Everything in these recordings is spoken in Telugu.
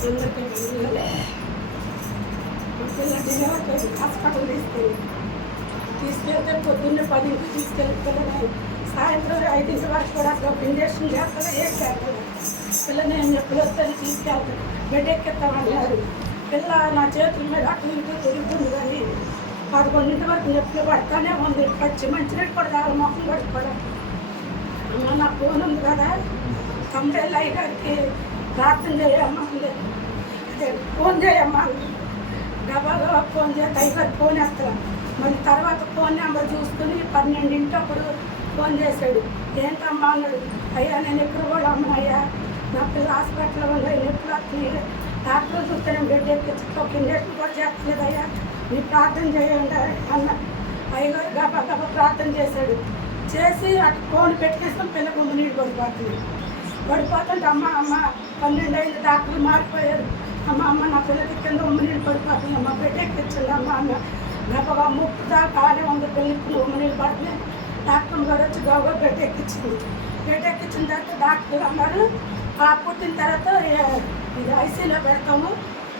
అందరికీ పిల్లలు హాస్పిటల్ తీసుకెళ్తే పొద్దున్నే 10కి తీసుకెళ్తే సాయంత్రం 5 వరకు కూడా అసలు ఇంజక్షన్ చేస్తారా ఏం చేస్తారు పిల్లని నేను ఎప్పుడు వస్తుంది తీసుకెళ్తాను బెడ్ ఎక్కిస్తామన్నారు పిల్ల నా చేతుల మీద అటు ఇటు తిరుగుతుంది కానీ 11 వరకు ఎప్పుడు పడతానే ఉంది మంచినట్టు కూడా దాని మొహం పడుకోవడం అమ్మ నా ఫోన్ ఉంది కదా కంపెనీ అయ్యగారికి ప్రార్థన చేయమ్మా అదే ఫోన్ చేయమ్మా డబాగా ఫోన్ చేస్తే అయ్యగారు ఫోన్ వేస్తాం మళ్ళీ తర్వాత ఫోన్ నెంబర్ చూసుకుని 12 అప్పుడు ఫోన్ చేశాడు ఏంటమ్మా అన్నాడు అయ్యా నేను ఎప్పుడు కూడా అమ్మయ్యా నా పిల్ల హాస్పిటల్లో ఉంది ఎప్పుడు వస్తున్నాయి డాక్టర్ చూస్తే నేను బెడ్ ఎక్కించి ఒక ఇంజక్షన్ కూడా చేస్తలేదు అయ్యా నీ ప్రార్థన చేయండి అన్న అయ్యగారు గబా గబా ప్రార్థన చేశాడు చేసి అటు ఫోన్ పెట్టేస్తాం పిల్ల ముందు నీళ్ళు పడిపోతుంటే అమ్మ 12 అయింది డాక్టర్లు మారిపోయారు అమ్మ నా పిల్లకి కింద నీళ్ళు పడిపోతుంది అమ్మ బెడ్ ఎక్కించండి అమ్మ గబగా ముప్పు దాకానే ఉంది పిల్లకి నీళ్ళు పడుతుంది డాక్టర్ గారు వచ్చి గబగా బెడ్ ఎక్కించింది బెడ్ ఎక్కించిన తర్వాత డాక్టర్ అన్నారు పుట్టిన తర్వాత ఇది ఐసీలో పెడతాము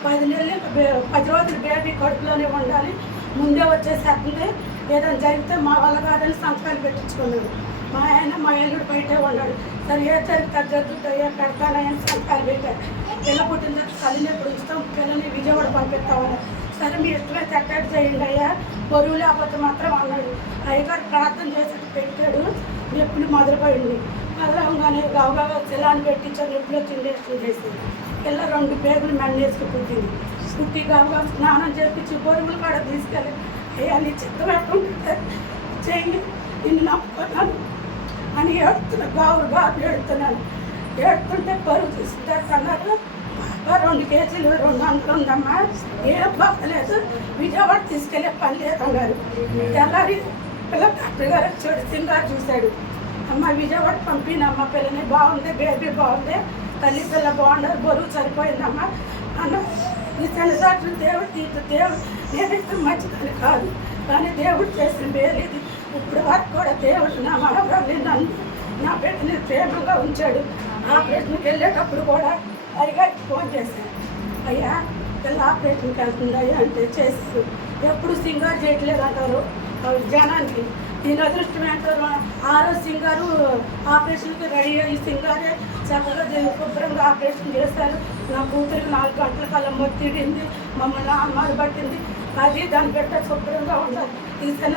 10 రోజులు బేబీ కడుపులోనే ఉండాలి ముందే వచ్చేసేస్తుంది ఏదైనా జరిగితే మా వల్ల కాదని సంతకాలు పెట్టించుకున్నాడు మా ఆయన మా ఎల్లుడు బయటే ఉన్నాడు సరే ఏ జరిగి తగ్గద్దు ఏ పెడతానని సంతకాలు పెట్టారు పిల్ల పుట్టిన తర్వాత తల్లిని ఎప్పుడు ఉంచుతాం పిల్లని విజయవాడ పంపిస్తామని సరే మీ ఇష్టమైతే అటాక్ చేయండి అయ్యా బరువు లేకపోతే మాత్రం అన్నాడు అయ్యగారు ప్రార్థన చేసి పెట్టాడు నొప్పులు మొదలుపోయింది మొదలవగానే గవగవ శిలాన్ని పెట్టించారు నొప్పులు వచ్చి ఇంజక్షన్ చేసి పిల్ల 2 పేగులు మెన్నేసుకు పుట్టి గవగవ స్నానం చేపించి బరువులు కూడా తీసుకెళ్ళి అయ్యా నీ చిత్తం ఎట్టుంటే చెయ్యి నిన్ను నమ్ముకున్నాను అని గావు ఏడుతున్నాను ఏడుతుంటే బరువు తీసుకుంటారు 2 కేజీలు 2 అంట్లు ఉందమ్మా ఏం బాగలేదు విజయవాడ తీసుకెళ్ళే పని లేదన్నారు తెల్లారి పిల్ల డాక్టర్ గారు వచ్చాడు సింగారు చూశాడు అమ్మ విజయవాడ పంపినమ్మ పిల్లని బాగుంది బేబీ బాగుంది తల్లి పిల్ల బాగుండదు బరువు సరిపోయిందమ్మా అన్న ఈ శనిసార్లు దేవుడు నేనైతే మంచిదని కాదు కానీ దేవుడు చేసిన మేలు ఇది ఇప్పుడు వరకు కూడా దేవుడు నా మనవరాన్ని నన్ను నా బిడ్డని ప్రేమగా ఉంచాడు ఆపరేషన్కి వెళ్ళేటప్పుడు కూడా అయ్యగారికి ఫోన్ చేశాను అయ్యా పిల్ల ఆపరేషన్కి వెళ్తుంది అయ్యా అంటే చేశారు ఎప్పుడు సింగారు చేయట్లేదు అంటారు జనానికి దీని అదృష్టం ఏంటారు ఆ రోజు సింగారు ఆపరేషన్కి రెడీ అయ్యి సింగారే చక్కగా శుభ్రంగా ఆపరేషన్ చేశారు నా కూతురికి 4 గంటల కల్లా మొత్తిడింది మమ్మల్ని అమ్మారు పట్టింది అది దాన్ని పెట్ట శుభ్రంగా ఉండాలి ఈ చిన్న